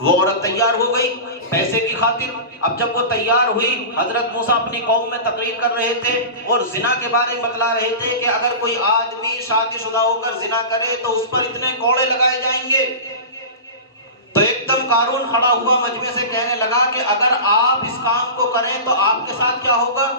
وہ عورت تیار ہو گئی پیسے کی خاطر. اب جب وہ تیار ہوئی، حضرت موسیٰ اپنی قوم میں تقریر کر رہے تھے اور زنا کے بارے میں بتلا رہے تھے کہ اگر کوئی آدمی شادی شدہ ہو کر زنا کرے تو اس پر اتنے کوڑے لگائے جائیں گے. تو ایک دم قارون کھڑا ہوا مجمع سے کہنے لگا کہ اگر آپ اس کام کو کریں تو آپ کے ساتھ کیا ہوگا؟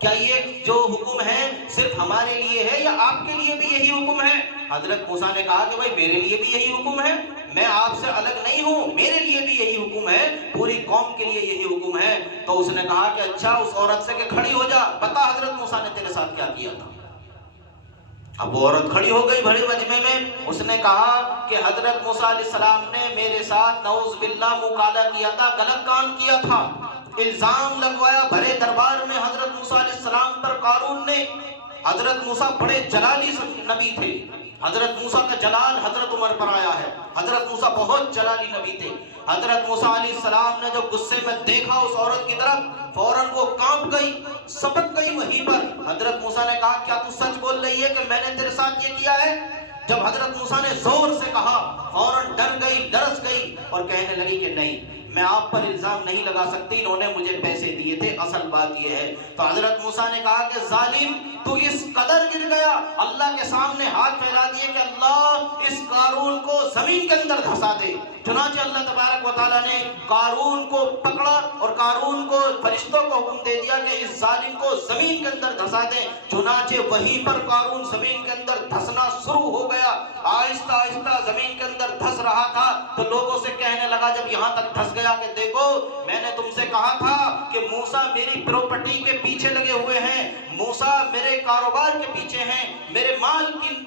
کیا یہ جو حکم ہے صرف ہمارے لیے ہے یا آپ کے لیے بھی یہی حکم ہے؟ حضرت موسیٰ نے کہا کہ بھائی میرے لیے بھی یہی حکم ہے، میں آپ سے الگ نہیں ہوں، میرے لیے بھی یہی حکم ہے، پوری قوم کے لیے یہی حکم ہے. تو اس نے کہا کہ اچھا اس عورت سے کہ کھڑی ہو جا، بتا حضرت موسیٰ نے تیرے ساتھ کیا کیا تھا. اب وہ عورت کھڑی ہو گئی بڑے مجمع میں. اس نے کہا کہ حضرت موسیٰ علیہ السلام نے میرے ساتھ نعوذ باللہ مکالمہ کیا تھا، غلط کام کیا تھا، الزام لگوایا بھرے دربار میں حضرت موسیٰ علیہ السلام پر قارون نے. حضرت موسیٰ بڑے جلالی نبی تھے، حضرت موسیٰ کا جلال حضرت عمر پر آیا ہے. حضرت موسیٰ بہت جلالی نبی تھے. حضرت موسیٰ علیہ السلام نے جو غصے میں دیکھا اس عورت کی طرف، فوراً وہ کانپ گئی، سبق گئی وہیں پر. حضرت موسیٰ نے کہا کیا تو سچ بول رہی ہے کہ میں نے تیرے ساتھ یہ کیا ہے؟ جب حضرت موسیٰ نے زور سے کہا فوراً ڈر گئی، ڈرس گئی اور کہنے لگی کہ نہیں، میں آپ پر الزام نہیں لگا سکتی، انہوں نے مجھے پیسے دیے تھے، اصل بات یہ ہے. تو حضرت موسیٰ نے کہا کہ ظالم تو اس قدر گر گیا، اللہ کے سامنے ہاتھ پھیلا دیے کہ اللہ اس قارون کو زمین کے اندر دھسا دے. چنانچہ اللہ تبارک و تعالیٰ نے قارون کو پکڑا اور قارون کو فرشتوں کو حکم دے دیا کہ اس ظالم کو زمین کے اندر دھسا دیں. چنانچہ وہیں پر قارون زمین کے اندر دھسنا شروع ہو گیا. آہستہ آہستہ زمین کے اندر دھس رہا تھا تو لوگوں سے کہنے لگا جب یہاں تک دھس گیا کہ دیکھو میں نے تم سے کہا تھا کہ موسیٰ میری پراپرٹی کے پیچھے لگے ہوئے ہیں، موسیٰ میرے کاروبار کے پیچھے ہیں، میرے مال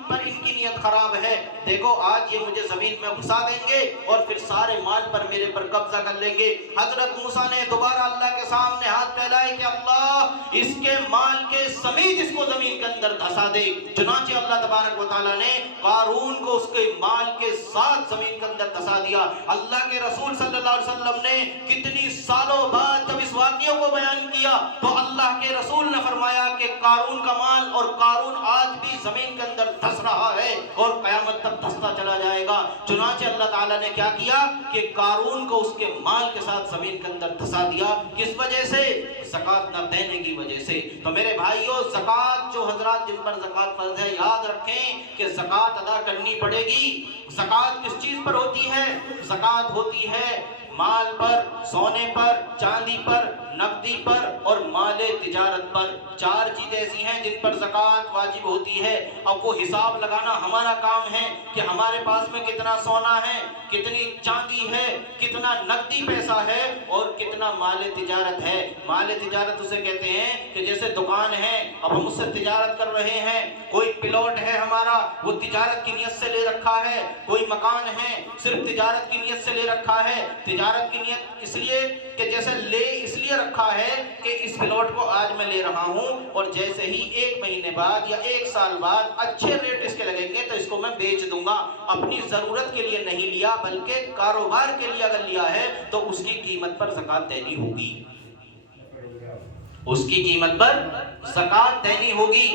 پر ان کی نیت خراب ہے. دیکھو آج یہ مجھے زمین میں گھسا دیں گے اور پھر سارے مال پر میرے پر قبضہ کر لیں گے. حضرت موسیٰ نے دوبارہ اللہ کے سامنے ہاتھ پھیلائے کہ اللہ اس کے مال کے سمیت اس کو زمین کے اندر دھسا دے. چنانچہ اللہ تبارک و تعالیٰ نے قارون کو اس کے مال کے ساتھ زمین کے اندر دھسا دیا. اللہ کے رسول صلی اللہ علیہ وسلم نے کتنی سالوں بعد جب اس واقعے کو بیان کیا تو اللہ کے رسول نے فرمایا کہ قارون کا مال اور قارون آج بھی زمین کے اندر دھس رہا ہے اور قیامت تک دھستا چلا جائے گا. چنانچہ اللہ تعالیٰ نے کیا کیا کہ قارون کو اس کے مال کے ساتھ زمین کے اندر دھسا دیا. کس وجہ سے؟ زکوٰۃ نہ دینے کی وجہ سے. تو میرے بھائیوں زکوٰۃ جو حضرات جن پر زکوٰۃ فرض ہے یاد رکھیں کہ زکوٰۃ ادا کرنی پڑے گی. زکوٰۃ کس چیز پر ہوتی ہے؟ زکوٰۃ ہوتی ہے مال پر، سونے پر، چاندی پر، نقدی پر اور مال تجارت پر. چار چیزیں ایسی ہیں جن پر زکوٰۃ واجب ہوتی ہے. اب وہ حساب لگانا ہمارا کام ہے کہ ہمارے پاس میں کتنا سونا ہے، کتنی چاندی ہے، کتنا نقدی پیسہ ہے اور کتنا مال تجارت ہے. مال تجارت اسے کہتے ہیں کہ جیسے دکان ہے، اب ہم اس سے تجارت کر رہے ہیں. کوئی پلاٹ ہے ہمارا، وہ تجارت کی نیت سے لے رکھا ہے. کوئی مکان ہے صرف تجارت کی نیت سے لے رکھا ہے. تجارت کی نیت اس لیے کہ جیسے لے اس لیے رکھا ہے کہ اس پلاٹ کو آج میں لے رہا ہوں اور جیسے ہی 1 مہینے بعد یا 1 سال بعد اچھے ریٹ اس کے لگیں گے تو اس کو میں بیچ دوں گا. اپنی ضرورت کے لیے نہیں لیا بلکہ کاروبار کے لیے اگر لیا ہے تو اس کی قیمت پر زکوٰۃ دینی ہوگی. اس کی قیمت پر زکوٰۃ دینی ہوگی.